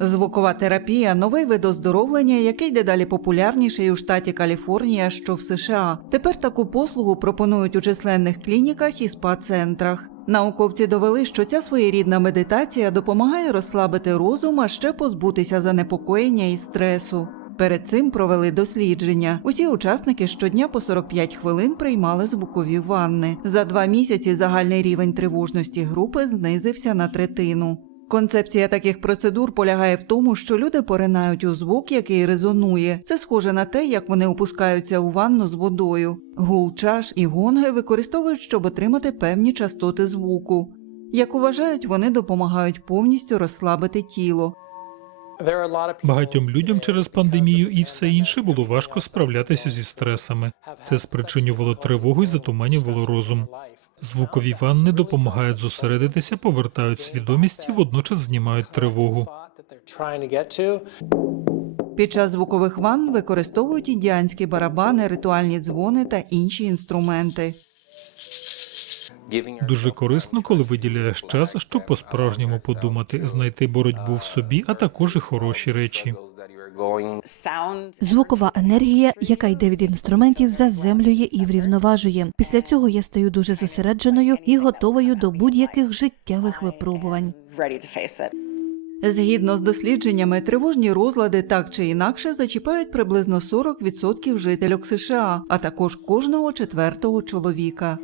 Звукова терапія новий вид оздоровлення, який дедалі популярніший у штаті Каліфорнія, що в США. Тепер таку послугу пропонують у численних клініках і спа-центрах. Науковці довели, що ця своєрідна медитація допомагає розслабити розум, а ще позбутися занепокоєння і стресу. Перед цим провели дослідження. Усі учасники щодня по 45 хвилин приймали звукові ванни. За два місяці загальний рівень тривожності групи знизився на третину. Концепція таких процедур полягає в тому, що люди поринають у звук, який резонує. Це схоже на те, як вони опускаються у ванну з водою. Гул чаш і гонги використовують, щоб отримати певні частоти звуку. Як вважають, вони допомагають повністю розслабити тіло. Багатьом людям через пандемію і все інше було важко справлятися зі стресами. Це спричинювало тривогу і затуманювало розум. Звукові ванни допомагають зосередитися, повертають свідомість і водночас знімають тривогу. Під час звукових ванн використовують індіанські барабани, ритуальні дзвони та інші інструменти. Дуже корисно, коли виділяєш час, щоб по-справжньому подумати, знайти боротьбу в собі, а також і хороші речі. Звукова енергія, яка йде від інструментів, заземлює і врівноважує. Після цього я стаю дуже зосередженою і готовою до будь-яких життєвих випробувань. Згідно з дослідженнями, тривожні розлади так чи інакше зачіпають приблизно 40% жителів США, а також кожного четвертого чоловіка.